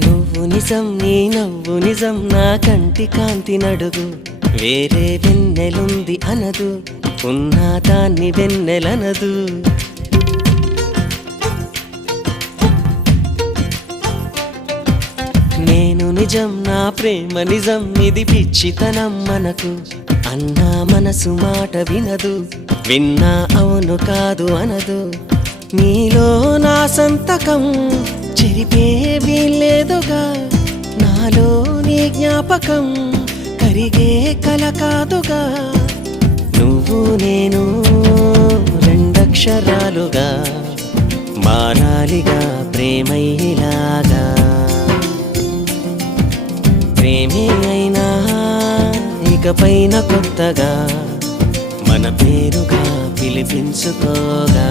నువ్వు నిజం నీ నవ్వు నిజం నా కంటి కాంతి నడుగు వేరే వెన్నెలుంది అనదు ఉన్నా దాన్ని వెన్నెలనదు నేను నిజం నా ప్రేమ నిజం ఇది పిచ్చితనం మనకు అన్నా మనసు మాట వినదు విన్నా అవును కాదు అనదు నీలో నా సంతకం చెరిపే వీల్లేదుగా నాలో నీ జ్ఞాపకం కరిగే కల కాదుగా నువ్వు నేను రెండక్షరాలుగా మారాలిగా ప్రేమయ్యేలాగా ప్రేమే అయినా ఇకపైన కొత్తగా మన పేరుగా పిలిపించుకోగా